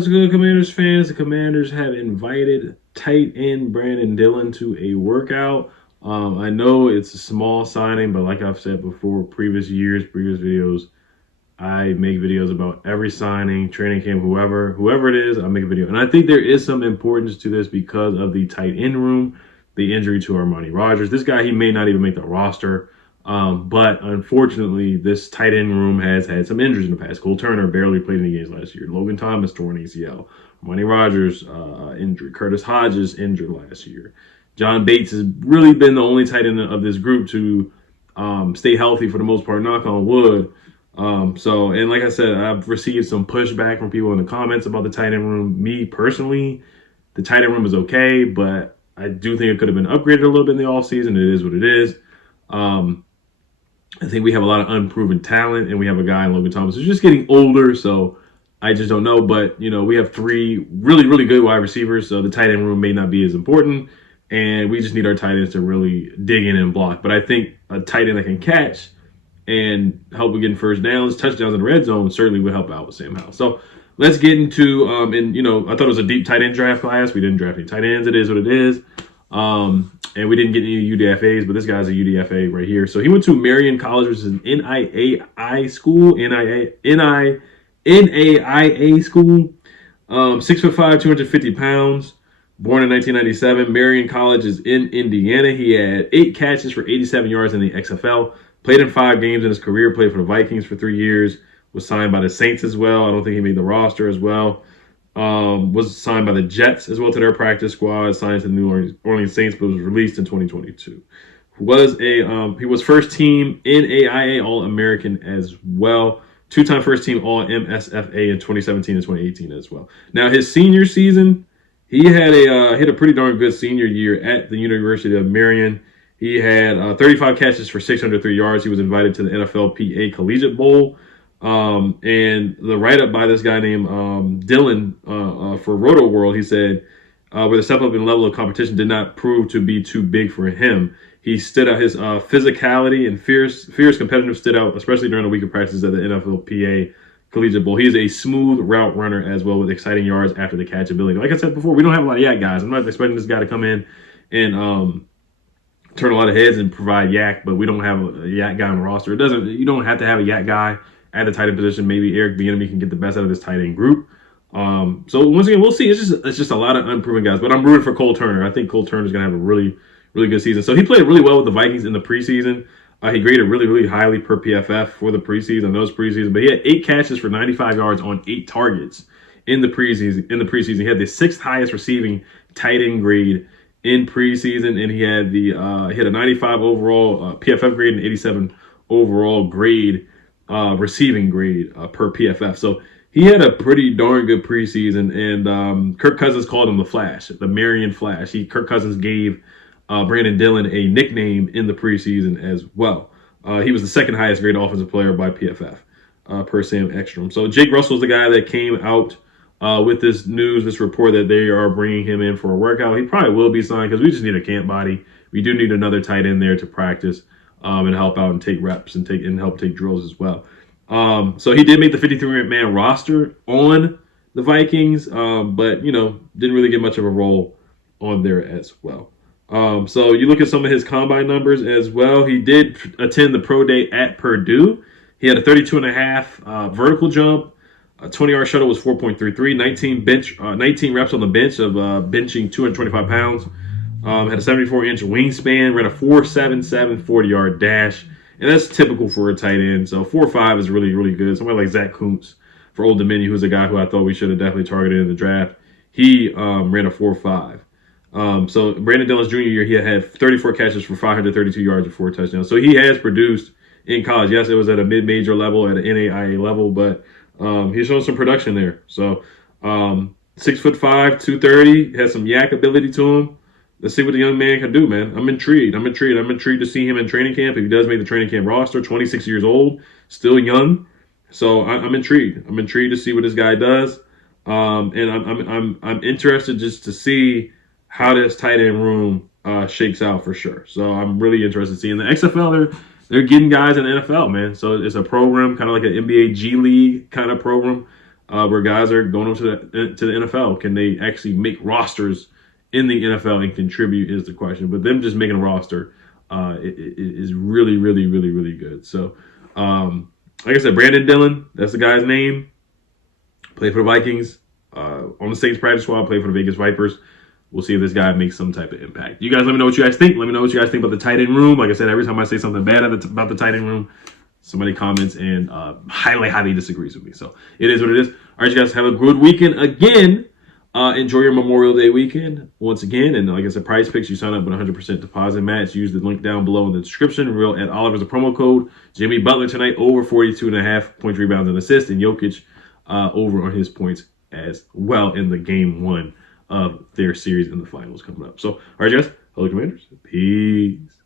What's good, Commanders fans? The Commanders have invited tight end Brandon Dillon to a workout. I know it's a small signing, but like I've said before, previous videos, I make videos about every signing, training camp, whoever it is, I make a video. And I think there is some importance to this because of the tight end room, the injury to Armani Rogers. This guy, he may not even make the roster. But unfortunately, this tight end room has had some injuries in the past. Cole Turner barely played any games last year. Logan Thomas torn ACL. Armani Rogers injured. Curtis Hodges injured last year. John Bates has really been the only tight end of this group to stay healthy for the most part, knock on wood. And like I said, I've received some pushback from people in the comments about the tight end room. Me personally, the tight end room is okay, but I do think it could have been upgraded a little bit in the offseason. It is what it is. I think we have a lot of unproven talent, and we have a guy in Logan Thomas who's just getting older, so I just don't know. But, you know, we have three really, really good wide receivers, so the tight end room may not be as important, and we just need our tight ends to really dig in and block. But I think a tight end that can catch and help with getting first downs, touchdowns in the red zone certainly would help out with Sam Howell. So let's get into, I thought it was a deep tight end draft class. We didn't draft any tight ends. It is what it is. And we didn't get any UDFAs, but this guy's a UDFA right here. So he went to Marion College, which is an NAIA school, NAIA school. 6'5", 250 pounds. Born in 1997. Marion College is in Indiana. He had 8 catches for 87 yards in the XFL. Played in 5 games in his career. Played for the Vikings for 3 years. Was signed by the Saints as well. I don't think he made the roster as well. Was signed by the Jets as well to their practice squad, signed to the New Orleans Saints, but was released in 2022. He was first team NAIA All-American as well. 2-time first team All-MSFA in 2017 and 2018 as well. Now his senior season, he had a pretty darn good senior year at the University of Marion. He had 35 catches for 603 yards. He was invited to the NFLPA Collegiate Bowl. And the write-up by this guy named Dillon for Roto World, he said, where the step up in level of competition did not prove to be too big for him. He stood out, his physicality and fierce competitiveness stood out, especially during the week of practice at the NFLPA Collegiate Bowl. He is a smooth route runner as well with exciting yards after the catch ability. Like I said before, we don't have a lot of yak guys. I'm not expecting this guy to come in and turn a lot of heads and provide yak, but we don't have a yak guy on the roster. You don't have to have a yak guy at the tight end position. Maybe Eric Bieniemy can get the best out of this tight end group. So once again, we'll see. It's just a lot of unproven guys. But I'm rooting for Cole Turner. I think Cole Turner is going to have a really, really good season. So he played really well with the Vikings in the preseason. He graded really, really highly per PFF for the preseason. I know it's preseason, but he had 8 catches for 95 yards on 8 targets in the preseason. He had the 6th highest receiving tight end grade in preseason, and he had a 95 overall PFF grade and 87 overall grade. Receiving grade per PFF. So he had a pretty darn good preseason, and Kirk Cousins called him the Flash, the Marion Flash. Kirk Cousins gave Brandon Dillon a nickname in the preseason as well. He was the 2nd highest graded offensive player by PFF per Sam Ekstrom. So Jake Russell's the guy that came out with this report that they are bringing him in for a workout. He probably will be signed because we just need a camp body. We do need another tight end there to practice and help out and take reps and help take drills as well. So he did make the 53-man roster on the Vikings, but, didn't really get much of a role on there as well. So you look at some of his combine numbers as well. He did attend the pro day at Purdue. He had a 32.5 vertical jump. A 20-yard shuttle was 4.33. 19 reps on the bench of benching 225 pounds. Had a 74-inch wingspan, ran a 4.77 40-yard dash, and that's typical for a tight end. So 4.5 is really, really good. Somebody like Zach Kuntz for Old Dominion, who's a guy who I thought we should have definitely targeted in the draft. He ran a 4.5. So Brandon Dillon's junior year, he had 34 catches for 532 yards and 4 touchdowns. So he has produced in college. Yes, it was at a mid-major level, at an NAIA level, but he's shown some production there. So 6'5", 230, has some yak ability to him. Let's see what the young man can do, man. I'm intrigued. I'm intrigued to see him in training camp. If he does make the training camp roster, 26 years old, still young. So I'm intrigued. I'm intrigued to see what this guy does. And I'm interested just to see how this tight end room shakes out for sure. So I'm really interested to see. In the XFL, they're getting guys in the NFL, man. So it's a program, kind of like an NBA G League kind of program. where guys are going over to the NFL. Can they actually make rosters in the NFL and contribute is the question. But them just making a roster is really, really, really, really good. So, like I said, Brandon Dillon, that's the guy's name. Played for the Vikings. On the Saints practice squad, played for the Vegas Vipers. We'll see if this guy makes some type of impact. You guys let me know what you guys think. Let me know what you guys think about the tight end room. Like I said, every time I say something bad about the tight end room, somebody comments and highly disagrees with me. So it is what it is. All right, you guys have a good weekend again. Enjoy your Memorial Day weekend once again. And like I said, Prize Picks, you sign up with 100% deposit match. Use the link down below in the description. Real Ed Oliver's a promo code. Jimmy Butler tonight over 42.5 points, rebounds, and assists. And Jokic over on his points as well in the game one of their series in the finals coming up. So, all right, guys. Hello, Commanders. Peace.